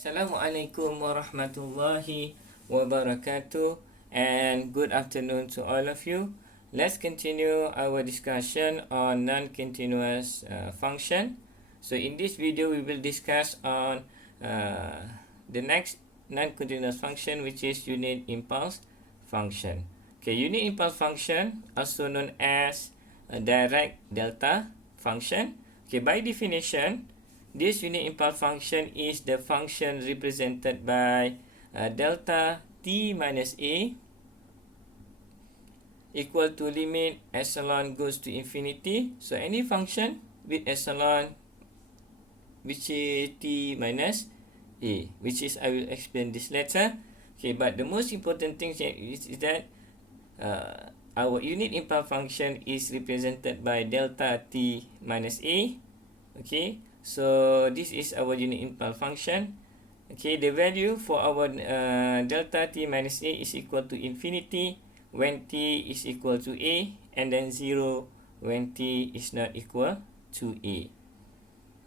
Assalamualaikum warahmatullahi wabarakatuh, and good afternoon to all of you. Let's continue our discussion on non-continuous function. So in this video we will discuss on the next non-continuous function, which is unit impulse function. Okay, unit impulse function, also known as a direct delta function. Okay, by definition, this unit impulse function is the function represented by delta t minus a equal to limit epsilon goes to infinity. So any function with epsilon which is t minus a, which is I will explain this later. Okay, but the most important thing is that our unit impulse function is represented by delta t minus a. Okay, so this is our unit impulse function. Okay, the value for our delta t minus a is equal to infinity when t is equal to a, and then 0 when t is not equal to a.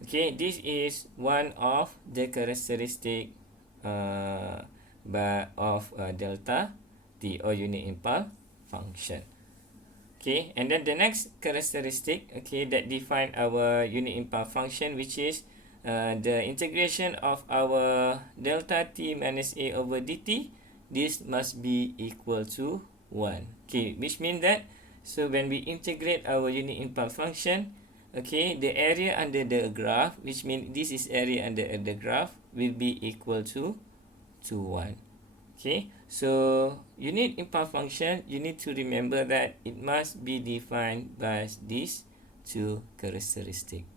Okay, this is one of the characteristic of delta t, or unit impulse function. Okay, and then the next characteristic, okay, that define our unit impulse function, which is the integration of our delta t minus a over dt. This must be equal to 1. Okay, which means that, so when we integrate our unit impulse function, okay, the area under the graph, which means this is area under the graph, will be equal to 1. Okay, so unit impulse function, you need to remember that it must be defined by these two characteristics.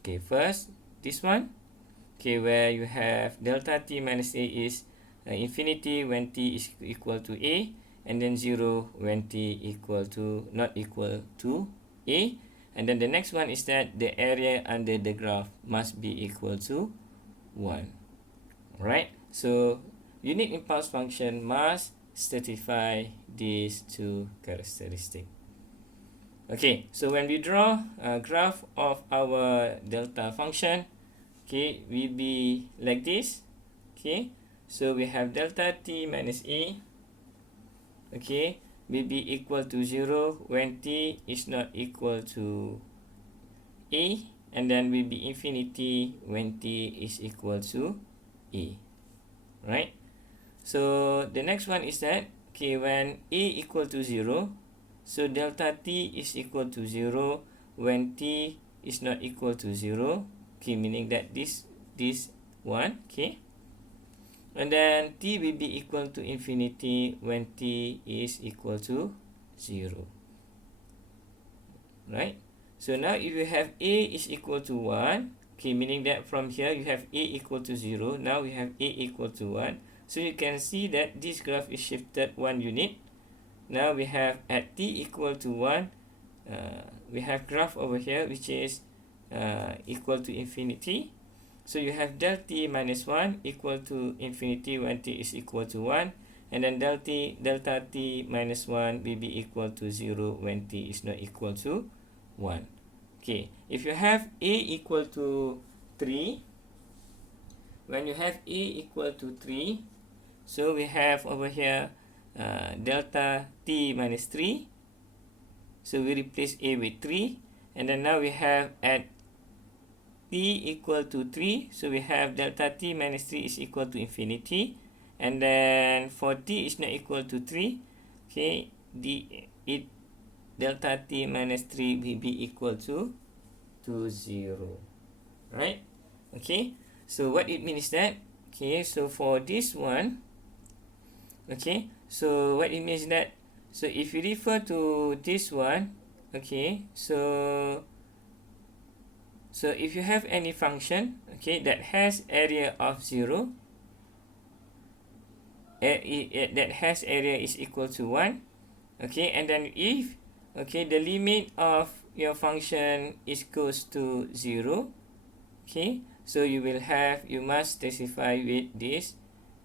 Okay, first, this one, okay, where you have delta t minus a is infinity when t is equal to a, and then 0 when t equal to not equal to a. And then the next one is that the area under the graph must be equal to 1. Alright, so unit impulse function must satisfy these two characteristics. Okay, so when we draw a graph of our delta function, okay, will be like this. Okay, so we have delta t minus a, okay, will be equal to 0 when t is not equal to a, and then will be infinity when t is equal to a. Right? So the next one is that, okay, when a equal to 0, so delta t is equal to 0 when t is not equal to 0. Okay, meaning that this one, okay, and then t will be equal to infinity when t is equal to 0. Right? So now if you have a is equal to 1, okay, meaning that from here you have a equal to 0, now we have a equal to 1. So you can see that this graph is shifted 1 unit. Now we have at t equal to 1, we have graph over here which is equal to infinity. So you have delta t minus 1 equal to infinity when t is equal to 1, and then delta t minus 1 will be equal to 0 when t is not equal to 1. Okay, if you have a equal to 3, when you have a equal to 3, so we have over here delta t minus 3. So we replace a with 3, and then now we have at t equal to 3, so we have delta t minus 3 is equal to infinity, and then for t is not equal to 3, okay, delta t minus 3 will be equal to 0. Right? Okay, so what it means is that, okay, so for this one, okay, so what it means is that, so if you refer to this one, okay, so if you have any function, okay, that has area of 0, that has area is equal to 1, okay, and then if, okay, the limit of your function is goes to 0, okay, so you must specify with this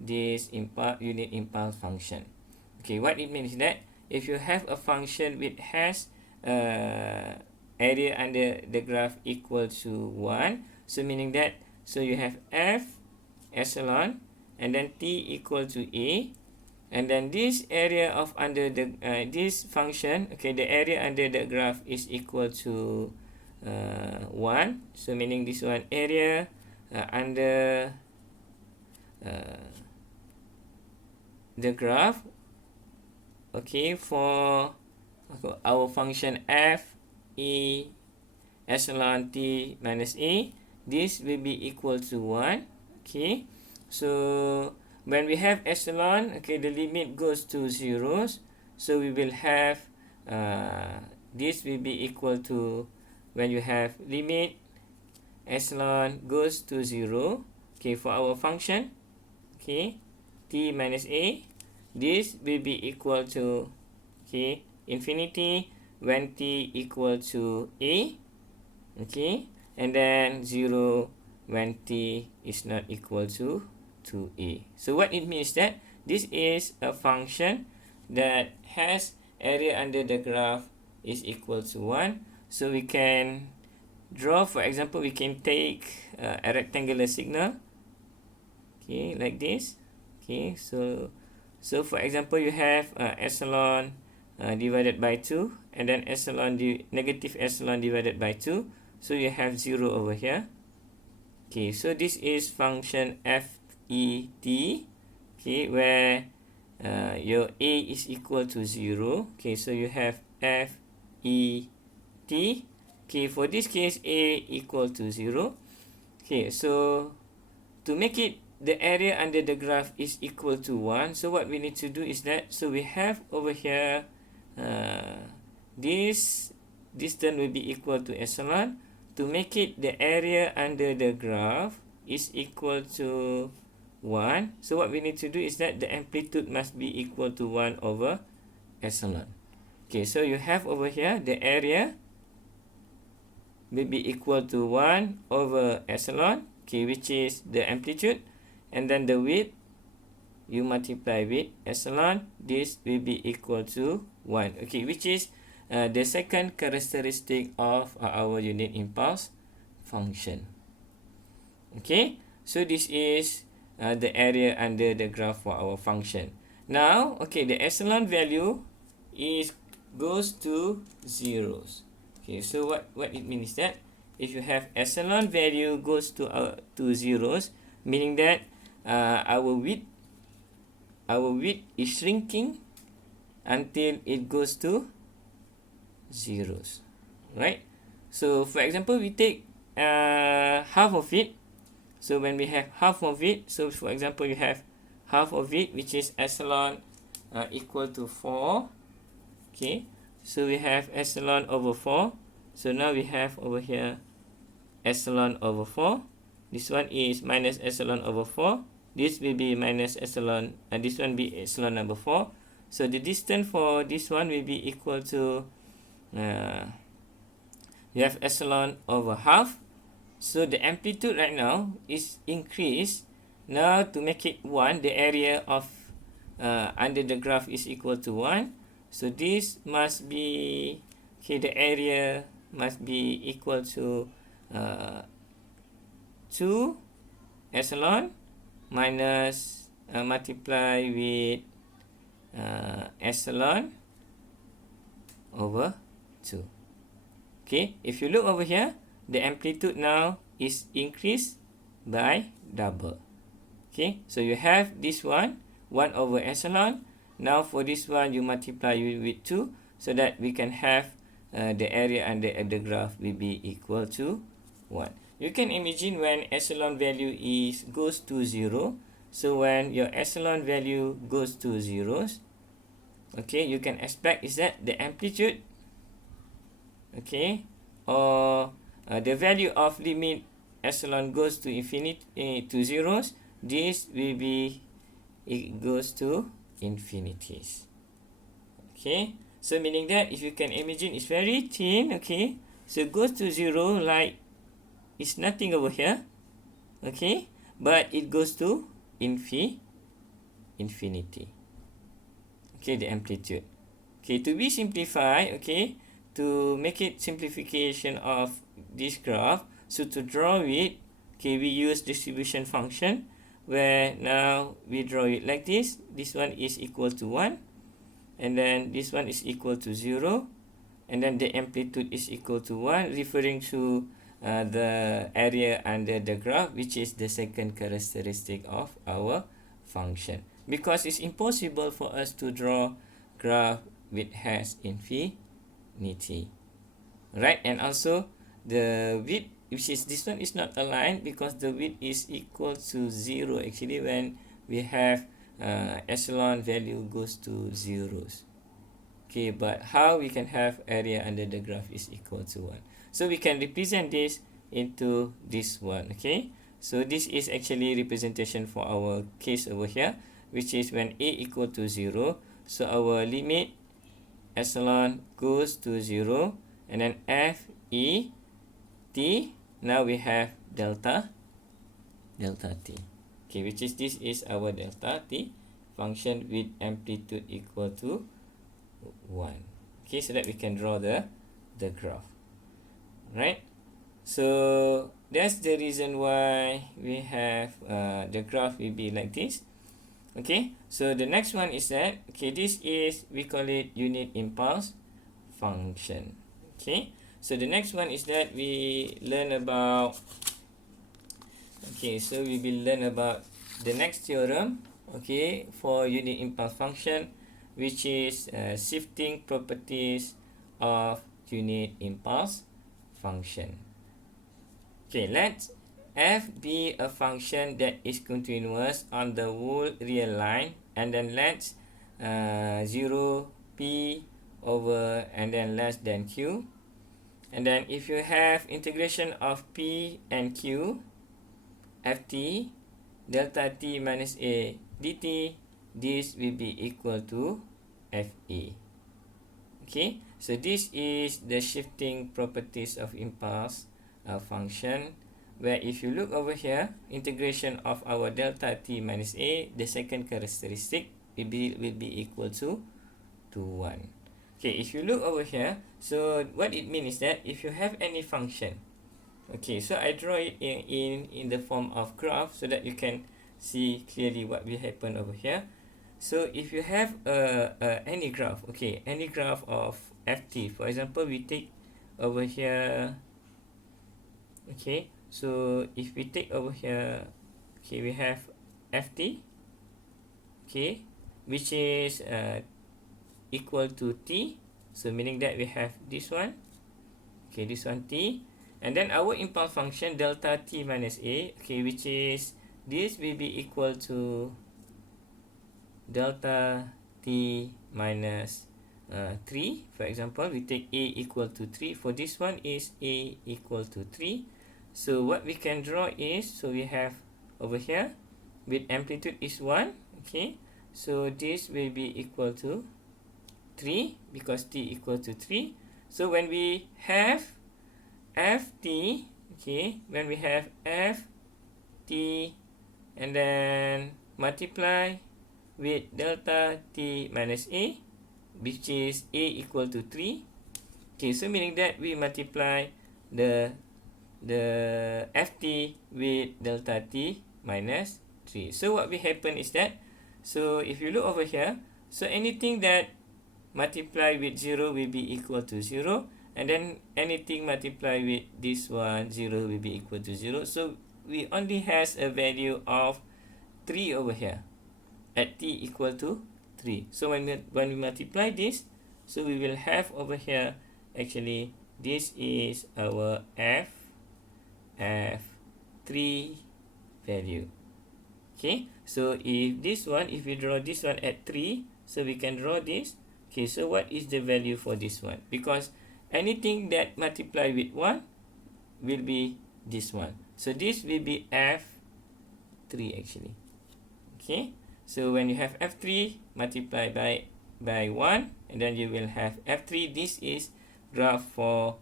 unit impulse function. Okay, what it means is that if you have a function which has area under the graph equal to 1, so meaning that, so you have f epsilon, and then t equal to a, and then this area of under the this function, okay, the area under the graph is equal to 1. So meaning this one area under the graph, okay, for our function f e epsilon t minus a, this will be equal to 1. Okay, so when we have epsilon, okay, the limit goes to zeros, so we will have this will be equal to, when you have limit epsilon goes to 0, okay, for our function, okay, t minus a, this will be equal to, okay, infinity when t equal to a, okay, and then 0 when t is not equal to a. So what it means that this is a function that has area under the graph is equal to 1. So we can draw, for example, we can take a rectangular signal, okay, like this. Okay, so for example, you have epsilon divided by 2, and then epsilon negative epsilon divided by 2, so you have 0 over here. Okay, so this is function f e t, okay, where your a is equal to 0. Okay, so you have f e t. Okay, for this case a equal to 0. Okay, so to make it the area under the graph is equal to 1, so what we need to do is that, so we have over here this distance will be equal to epsilon. To make it the area under the graph is equal to 1, so what we need to do is that the amplitude must be equal to 1 over epsilon. Okay, so you have over here the area will be equal to 1 over epsilon, okay, which is the amplitude, and then the width you multiply with epsilon, this will be equal to 1, okay, which is the second characteristic of our unit impulse function. Okay, so this is the area under the graph for our function. Now, okay, the epsilon value is goes to zeros. Okay, so what it means is that if you have epsilon value goes to zeros, meaning that our width is shrinking until it goes to zeros, right? So for example, we take half of it. So when we have half of it, so for example, you have half of it, which is epsilon equal to 4. Okay, so we have epsilon over 4. So now we have over here epsilon over 4. This one is minus epsilon over 4. This will be minus epsilon, and this one be epsilon number 4. So the distance for this one will be equal to you have epsilon over half. So the amplitude right now is increased. Now to make it 1, the area of under the graph is equal to 1. So this must be, okay, the area must be equal to 2 epsilon minus multiply with epsilon over 2. Okay, if you look over here, the amplitude now is increased by double. Okay, so you have this one 1 over epsilon. Now for this one you multiply with 2, so that we can have the area under the graph will be equal to 1. You can imagine when epsilon value goes to 0. So when your epsilon value goes to zeros, okay, you can expect is that the amplitude, okay, or the value of limit epsilon goes to infinity to zeros, this will be, it goes to infinities. Okay, so meaning that if you can imagine, it's very thin. Okay, so it goes to 0 like it's nothing over here. Okay, but it goes to infinity. Okay, the amplitude. Okay, to be simplified, okay, to make it simplification of this graph, so to draw it, okay, we use distribution function where now we draw it like this. This one is equal to 1, and then this one is equal to 0, and then the amplitude is equal to 1, referring to the area under the graph, which is the second characteristic of our function. Because it's impossible for us to draw graph with has infinity, right? And also the width, which is this one, is not aligned because the width is equal to 0 actually when we have epsilon value goes to zeros. Okay, but how we can have area under the graph is equal to 1? So we can represent this into this one. Okay, so this is actually representation for our case over here, which is when a equal to 0. So our limit epsilon goes to 0, and then f e t, now we have delta t. Okay, which is this is our delta t function with amplitude equal to 1. Okay, so that we can draw the graph, right? So that's the reason why we have the graph will be like this. Okay, so the next one is that, okay, this is, we call it unit impulse function. Okay, so the next one is that we learn about, okay, so we will learn about the next theorem, okay, for unit impulse function, which is shifting properties of unit impulse function. Okay, let f be a function that is continuous on the whole real line, and then let 0 p over and then less than q. And then if you have integration of p and q, ft delta t minus a dt, this will be equal to fe. Okay, so this is the shifting properties of impulse function, where if you look over here, integration of our delta t minus a, the second characteristic will be equal to 1. Okay, if you look over here, so what it means is that if you have any function, okay, so I draw it in the form of graph so that you can see clearly what will happen over here. So if you have any graph, okay, any graph of ft, for example, we take over here, okay, so if we take over here, okay, we have ft, okay, which is equal to t, so meaning that we have this one, okay, this one t, and then our impulse function delta t minus a, okay, which is this will be equal to delta t minus 3. For example, we take a equal to 3. For this one is a equal to 3. So what we can draw is, so we have over here with amplitude is 1. Okay, so this will be equal to 3 because t equal to 3. So when we have ft, okay, when we have ft and then multiply with delta t minus a, which is a equal to 3. Okay, so meaning that we multiply the ft with delta t minus 3. So what will happen is that, so if you look over here, so anything that multiply with 0 will be equal to 0, and then anything multiply with this one, 0 will be equal to 0. So we only has a value of 3 over here at t equal to 3. So when we multiply this, so we will have over here, actually this is our f3 value. Okay, so if this one, if we draw this one at 3, so we can draw this. Okay, so what is the value for this one? Because anything that multiply with 1 will be this one. So this will be f3 actually. Okay, so when you have f3 multiply by 1, and then you will have f3. This is graph for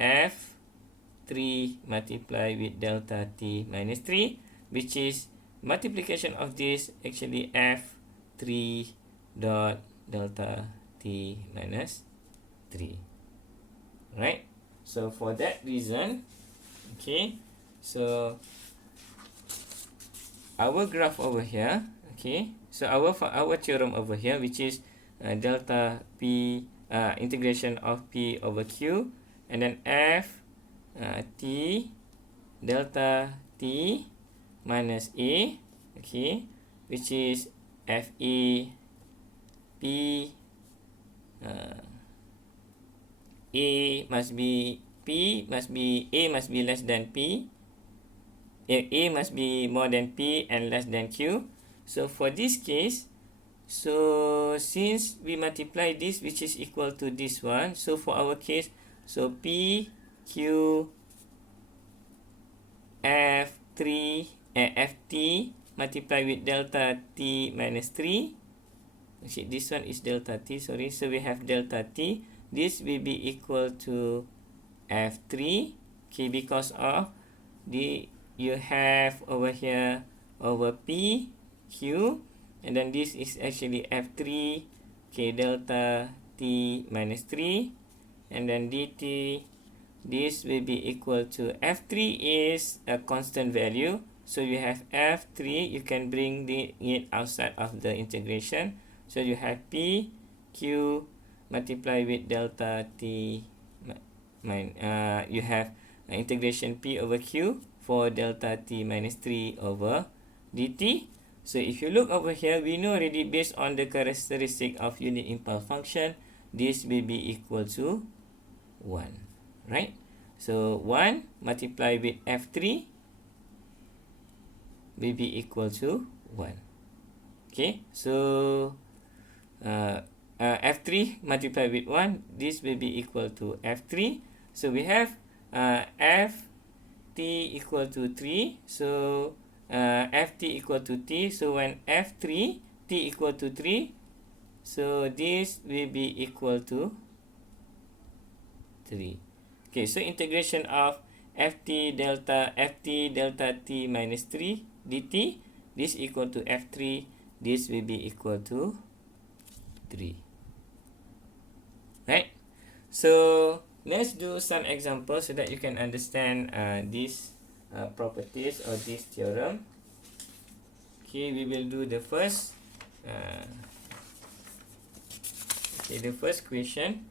f3 multiply with delta t minus 3, which is multiplication of this actually f3 dot delta t minus 3, right? So for that reason, okay, so our graph over here, okay, so our theorem over here, which is delta p, integration of p over q, and then f t delta t minus a, okay, which is f a p, a must be a must be less than p, a must be more than p and less than q. So for this case, so since we multiply this, which is equal to this one, so for our case, so p q f3 ft multiply with delta t minus 3. Actually, this one is delta t, sorry. So we have delta t. This will be equal to f3, okay, because of you have over here over p q, and then this is actually f3, okay, delta t minus 3, and then dt, this will be equal to f3 is a constant value, so you have f3, you can bring it outside of the integration, so you have p q multiply with delta t, you have integration p over q for delta t minus 3 over dt. So if you look over here, we know already based on the characteristic of unit impulse function, this will be equal to 1, right? So 1 multiplied with f3 will be equal to 1. Okay, so f3 multiplied with 1, this will be equal to f3. So we have ft equal to 3. So ft equal to t. So when f3 t equal to 3, so this will be equal to 3. Okay, so integration of ft delta t minus 3 dt, this equal to f3, this will be equal to 3. Right? So let's do some examples so that you can understand these properties or this theorem. Okay, we will do the first the first question.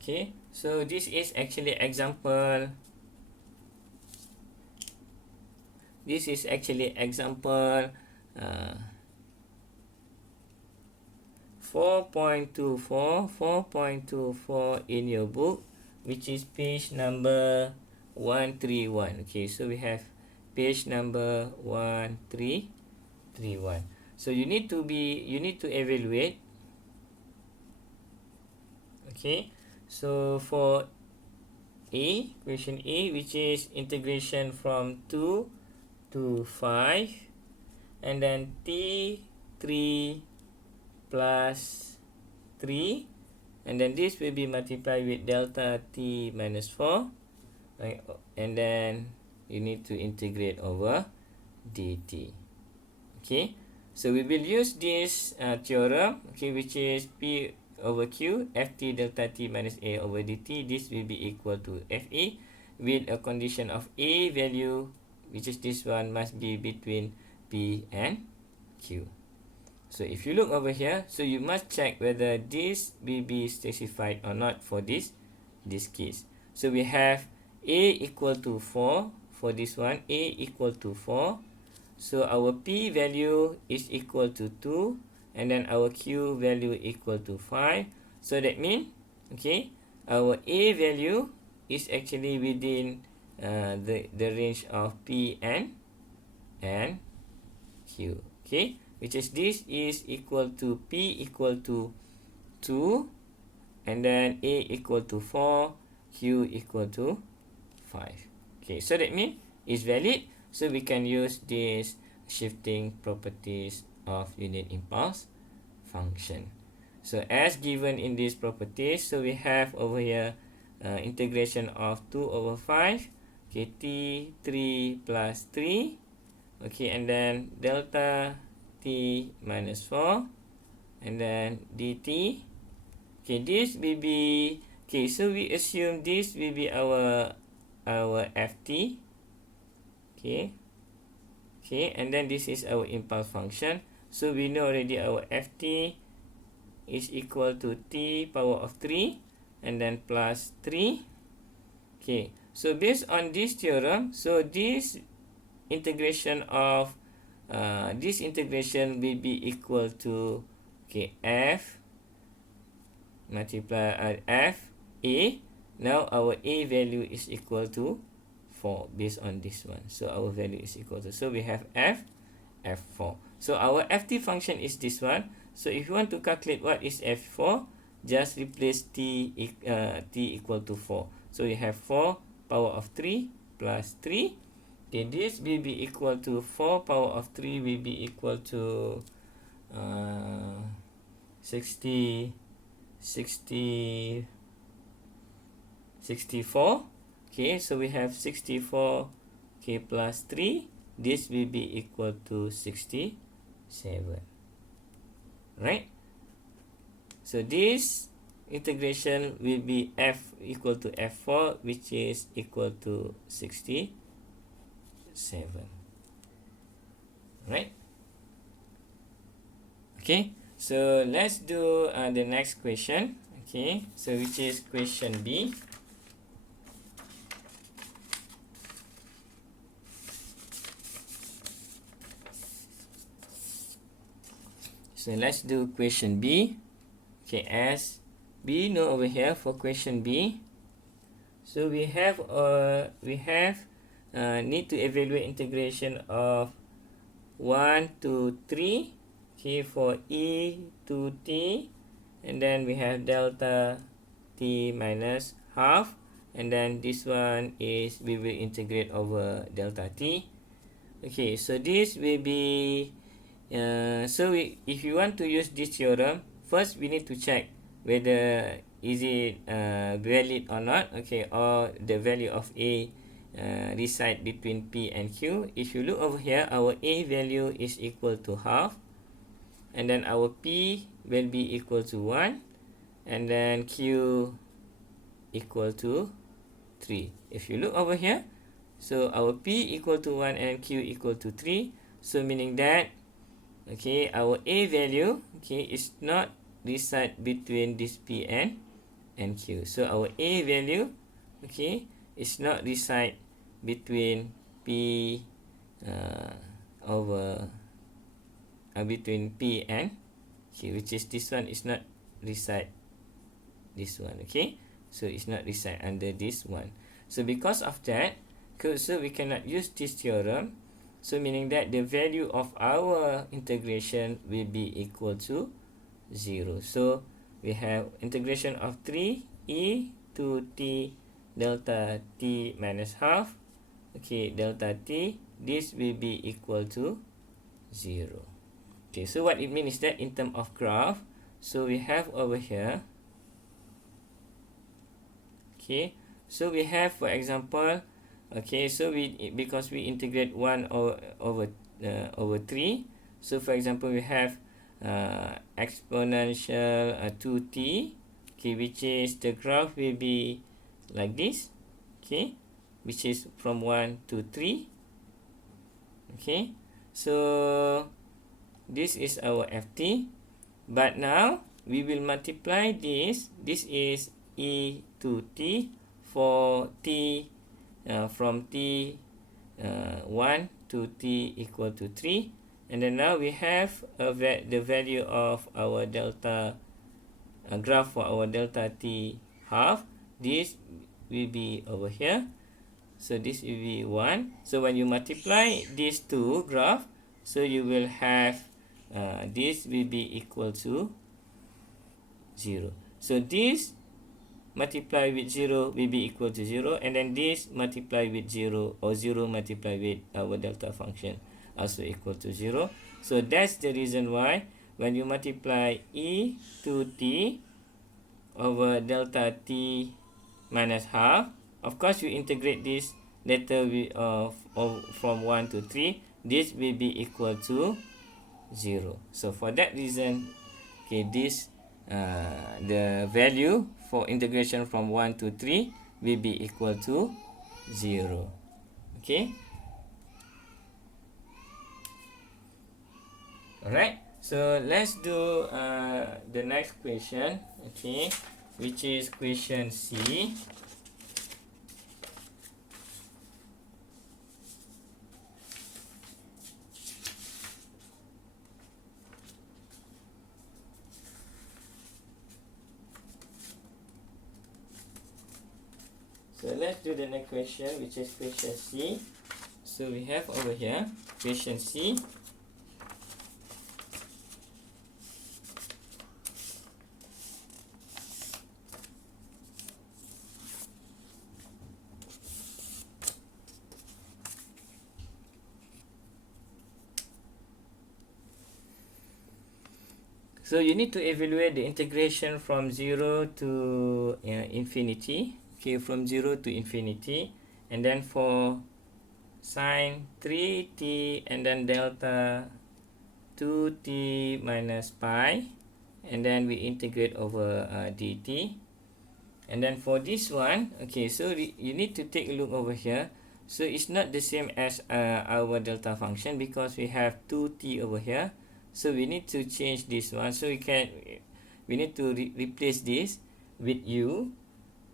Okay, so this is actually example. This is actually example 4.24 in your book, which is page number 131. Okay, so we have page number 1331. So you need to evaluate. Okay, so for question A, which is integration from 2 to 5, and then t3 plus 3, and then this will be multiplied with delta t minus 4, right? And then you need to integrate over dt. Okay, so we will use this theorem, okay, which is p over q ft delta t minus a over dt. This will be equal to fa with a condition of a value, which is this one, must be between p and q. So if you look over here, so you must check whether this will be specified or not for this case. So we have a equal to 4 for this one, a equal to 4. So our p value is equal to 2, and then our q value equal to 5. So that means, okay, our a value is actually within the range of p and q. Okay, which is this is equal to p equal to 2, and then a equal to 4, q equal to 5. Okay, so that means it's valid. So we can use this shifting properties of unit impulse function. So as given in these properties, so we have over here integration of 2 over 5, okay, t3 plus 3, okay, and then delta t minus 4, and then dt, Okay, this will be, okay, so we assume this will be our ft. Okay, okay, and then this is our impulse function. So we know already our ft is equal to t power of 3 and then plus 3. Okay, so based on this theorem, so this integration of this integration will be equal to, okay, f multiply f a. Now our a value is equal to 4 based on this one. So our value is equal to, so we have f4. So our ft function is this one. So if you want to calculate what is f4, just replace t equal to 4. So you have 4 power of 3 plus 3. Okay, this will be equal to 4 power of 3 will be equal to 64. Okay, so we have 64, okay, plus 3. This will be equal to 67. Right? So this integration will be f equal to f4, which is equal to 67. Right? Okay, so let's do the next question. Okay, so which is question B. So let's do question B. Okay, as we know over here for question B, so we have need to evaluate integration of 1 to 3, okay, for e to t, and then we have delta t minus half, and then this one is we will integrate over delta t. Okay, so this will be if you want to use this theorem, first we need to check whether is it valid or not, okay, or the value of a reside between p and q. If you look over here, our a value is equal to half, and then our p will be equal to 1, and then q equal to 3. If you look over here, so our p equal to 1 and q equal to 3, so meaning that, okay, our a value, okay, is not reside between this p and q. So our a value, okay, is not reside between p between p and q, which is this one is not reside this one. Okay, so it's not reside under this one. So because of that, so we cannot use this theorem. So meaning that the value of our integration will be equal to 0. So we have integration of 3 e to t delta t minus half, okay, delta t, this will be equal to 0. Okay, so what it means is that in terms of graph, so we have over here, okay, so we have, for example, okay, so because we integrate 1 over 3, so for example we have exponential 2t, okay, which is the graph will be like this, okay, which is from 1 to 3. Okay, so this is our ft, but now we will multiply this is e to t for t from t 1 to t equal to 3, and then now we have the value of our delta graph for our delta t half. This will be over here, so this will be 1. So when you multiply these two graph, so you will have this will be equal to 0. So this multiply with 0 will be equal to 0, and then this multiply with 0, or 0 multiply with our delta function, also equal to 0. So that's the reason why when you multiply e to t over delta t minus half, of course you integrate this later from 1 to 3, this will be equal to 0. So for that reason, okay, this the value for integration from 1 to 3 will be equal to 0. Okay. Alright. So let's do the next question. Okay. Which is question C. So let's do the next question, which is question C. So we have over here question C. So you need to evaluate the integration from 0 to infinity. Okay, from 0 to infinity. And then for sine 3t and then delta 2t minus pi. And then we integrate over dt. And then for this one, okay, so you need to take a look over here. So it's not the same as our delta function because we have 2t over here. So we need to change this one. So we need to replace this with u.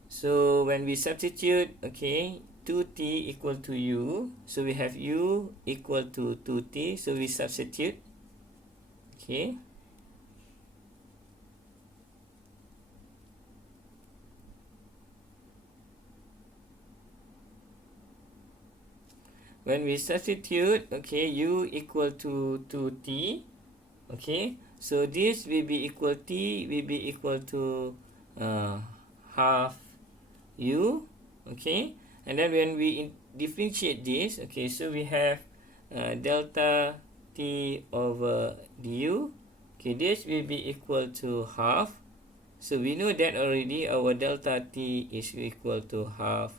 So when we substitute, okay, 2t equal to u. So we have u equal to 2t. So we substitute. Okay. When we substitute, okay, u equal to 2t. Okay, so this will be equal t will be equal to half u. Okay, and then when we differentiate this, okay, so we have delta t over du. Okay, this will be equal to half. So we know that already our delta t is equal to half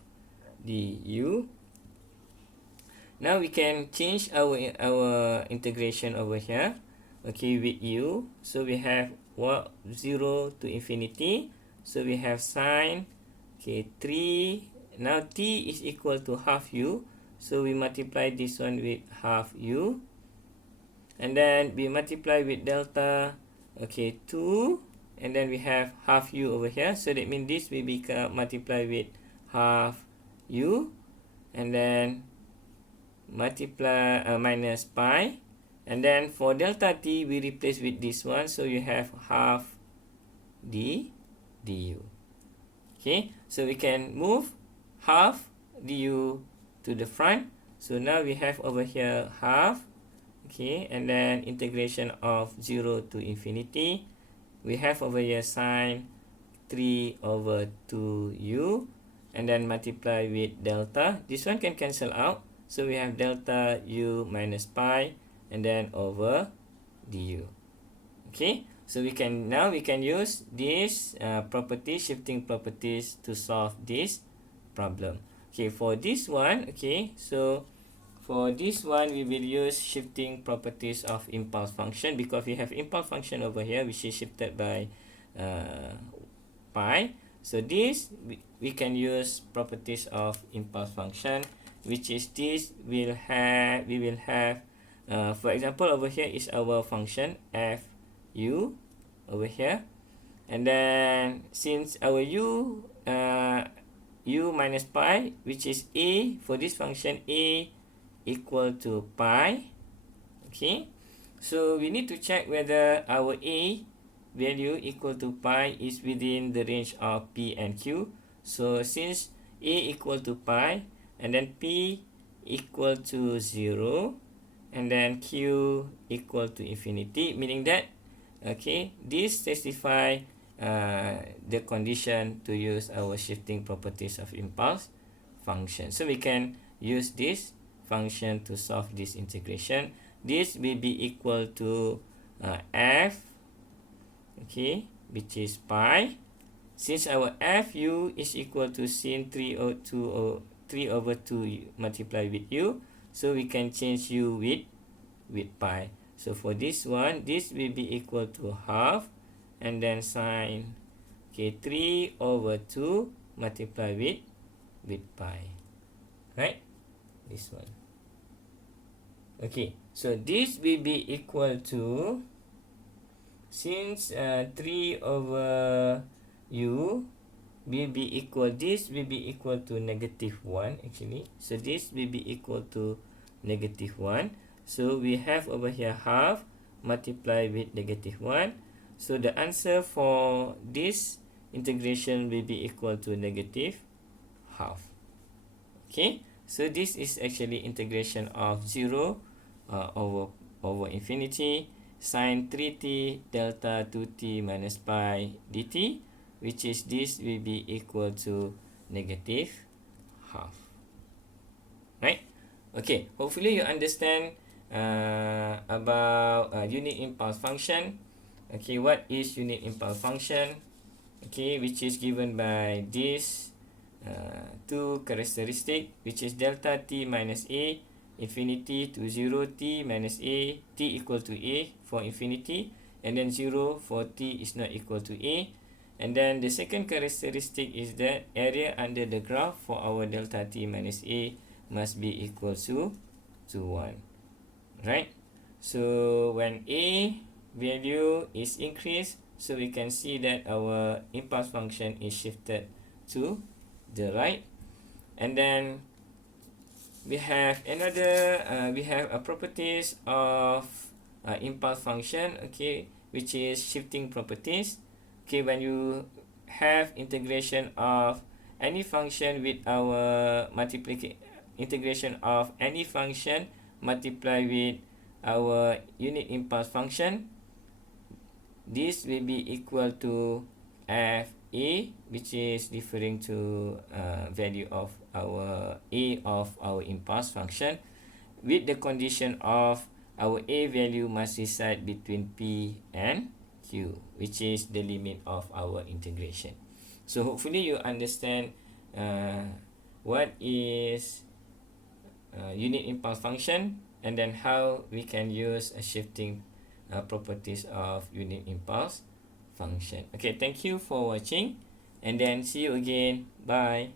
du. Now we can change our integration over here. Okay, with u. So we have 0 to infinity. So we have sine, okay, 3. Now t is equal to half u. So we multiply this one with half u. And then we multiply with delta, okay, 2. And then we have half u over here. So that means this will become multiplied with half u. And then multiply minus pi. And then for delta t, we replace with this one. So you have half du. Okay, so we can move half du to the front. So now we have over here half. Okay, and then integration of 0 to infinity. We have over here sine 3 over 2u. And then multiply with delta. This one can cancel out. So we have delta u minus pi. And then over du. Okay, so we can use this shifting properties to solve this problem. Okay, for this one, okay, so for this one we will use shifting properties of impulse function because we have impulse function over here which is shifted by pi. So this we can use properties of impulse function, which is this we will have for example, over here is our function fu over here. And then since our u minus pi, which is a, for this function a equal to pi. Okay, so we need to check whether our a value equal to pi is within the range of p and q. So since a equal to pi and then p equal to 0 and then q equal to infinity, meaning that, okay, this satisfy the condition to use our shifting properties of impulse function. So we can use this function to solve this integration. This will be equal to f, okay, which is pi. Since our fu is equal to sin 3 over 2 multiplied with u, so we can change u with pi. So for this one, this will be equal to half and then sine 3/2 multiply with pi. Right? This one. Okay, so this will be equal to, since 3/u will be equal, this will be equal to -1 actually. So this will be equal to -1. So we have over here half multiply with -1. So the answer for this integration will be equal to -half. Okay, so this is actually integration of 0 over infinity sine 3t delta 2t minus pi dt, which is this will be equal to -half. Right? Okay, hopefully you understand about unit impulse function. Okay, what is unit impulse function? Okay, which is given by this two characteristic, which is delta t minus a infinity to 0 t minus a, t equal to a for infinity, and then 0 for t is not equal to a. And then the second characteristic is that area under the graph for our delta t minus a must be equal to 1. Right? So when a value is increased, so we can see that our impulse function is shifted to the right. And then we have another we have a properties of impulse function, okay, which is shifting properties. Okay, when you have integration of any function with our integration of any function multiply with our unit impulse function, this will be equal to f a, which is referring to value of our a of our impulse function, with the condition of our a value must reside between p and q, which is the limit of our integration. So hopefully you understand what is unit impulse function, and then how we can use a shifting properties of unit impulse function. Okay, thank you for watching, and then see you again. Bye.